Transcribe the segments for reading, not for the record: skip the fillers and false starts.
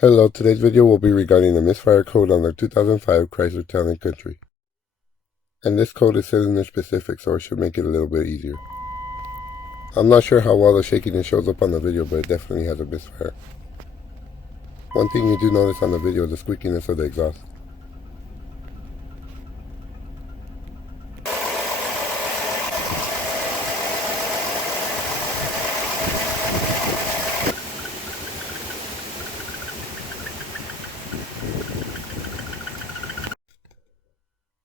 Hello, today's video will be regarding the misfire code on the 2005 Chrysler Town & Country. And this code is cylinder specific, so it should make it a little bit easier. I'm not sure how well the shakiness shows up on the video, but it definitely has a misfire. One thing you do notice on the video is the squeakiness of the exhaust.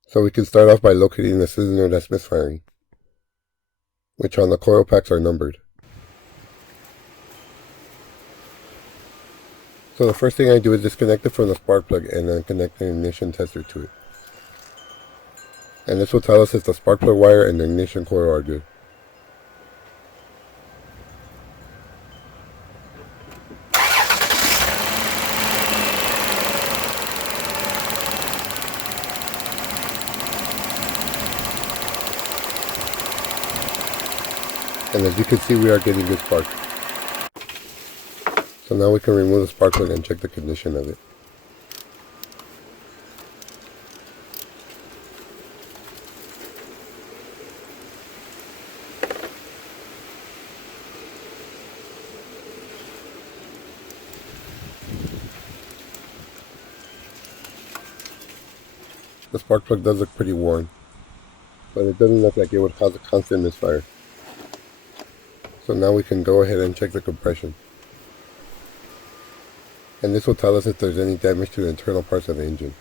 So we can start off by locating the cylinder that's misfiring, which on the coil packs are numbered. So the first thing I do is disconnect it from the spark plug and then connect the ignition tester to it. And this will tell us if the spark plug wire and the ignition coil are good. And as you can see, we are getting good spark. So now we can remove the spark plug and check the condition of it. The spark plug does look pretty worn, but it doesn't look like it would cause a constant misfire. So now we can go ahead and check the compression. And this will tell us if there's any damage to the internal parts of the engine.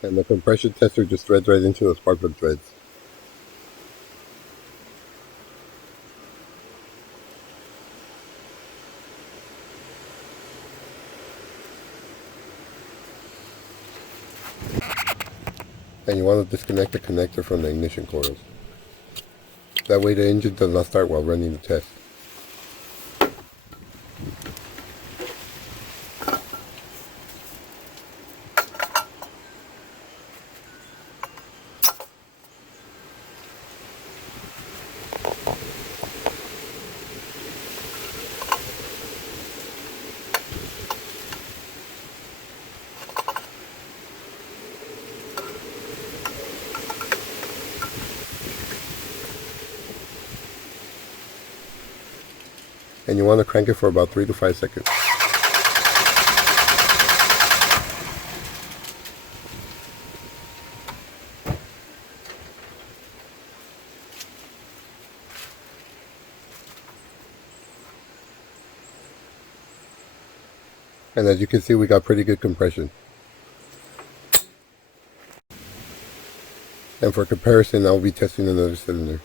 And the compression tester just threads right into the spark plug threads. And you want to disconnect the connector from the ignition coils. That way the engine does not start while running the test. And you want to crank it for about 3 to 5 seconds. And as you can see, we got pretty good compression. And for comparison, I'll be testing another cylinder.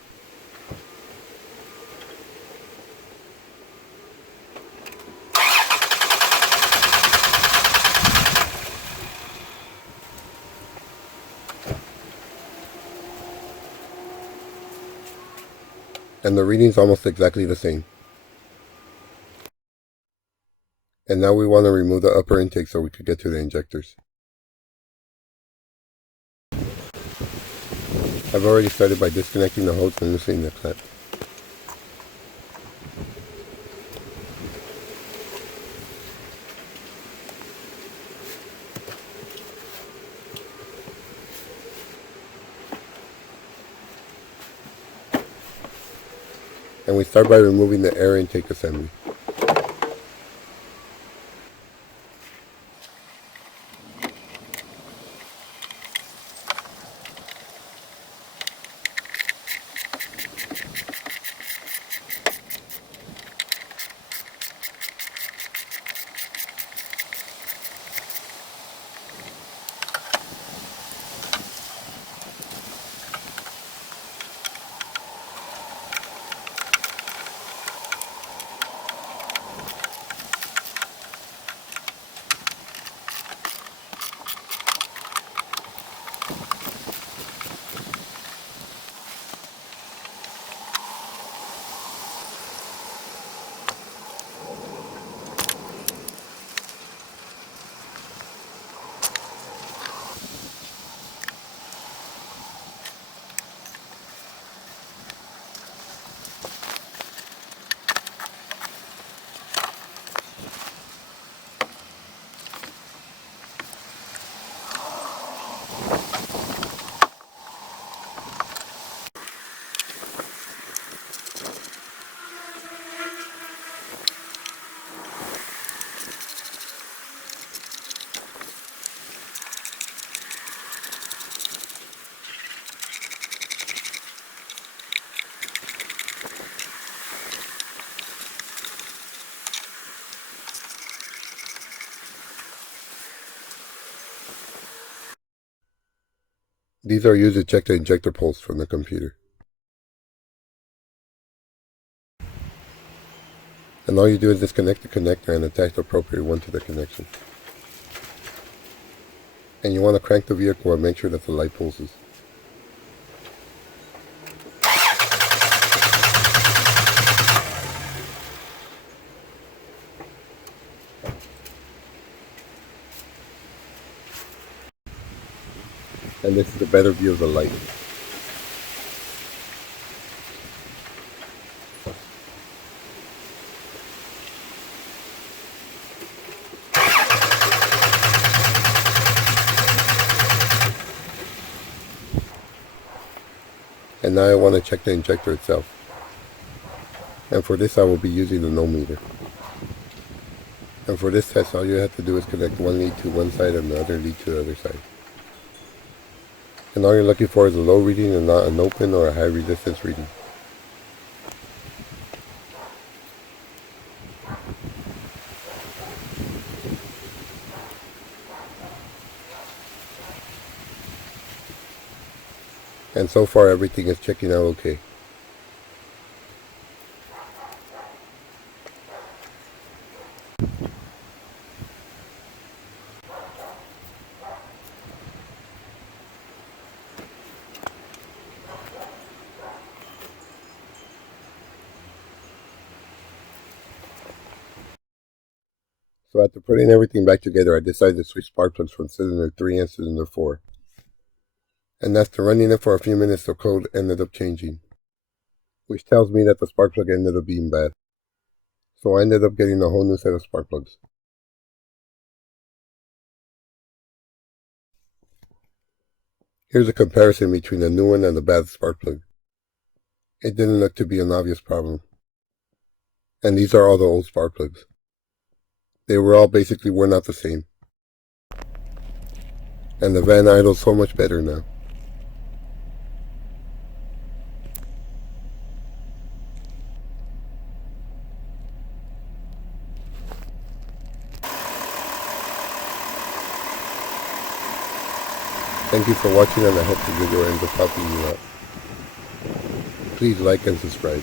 And the reading is almost exactly the same. And now we want to remove the upper intake so we could get to the injectors. I've already started by disconnecting the hose and loosening the clamp. And we start by removing the air intake assembly. These are used to check the injector pulse from the computer. And all you do is disconnect the connector and attach the appropriate one to the connection. And you want to crank the vehicle and make sure that the light pulses. And this is a better view of the light. And now I want to check the injector itself. And for this I will be using the no meter. And for this test all you have to do is connect one lead to one side and the other lead to the other side. And all you're looking for is a low reading and not an open or a high resistance reading. And so far everything is checking out okay. So after putting everything back together, I decided to switch spark plugs from cylinder 3 and cylinder 4. And after running it for a few minutes, the code ended up changing, which tells me that the spark plug ended up being bad. So I ended up getting a whole new set of spark plugs. Here's a comparison between the new one and the bad spark plug. It didn't look to be an obvious problem. And these are all the old spark plugs. They were all basically worn out the same. And the van idles so much better now. Thank you for watching, and I hope the video ends up helping you out. Please like and subscribe.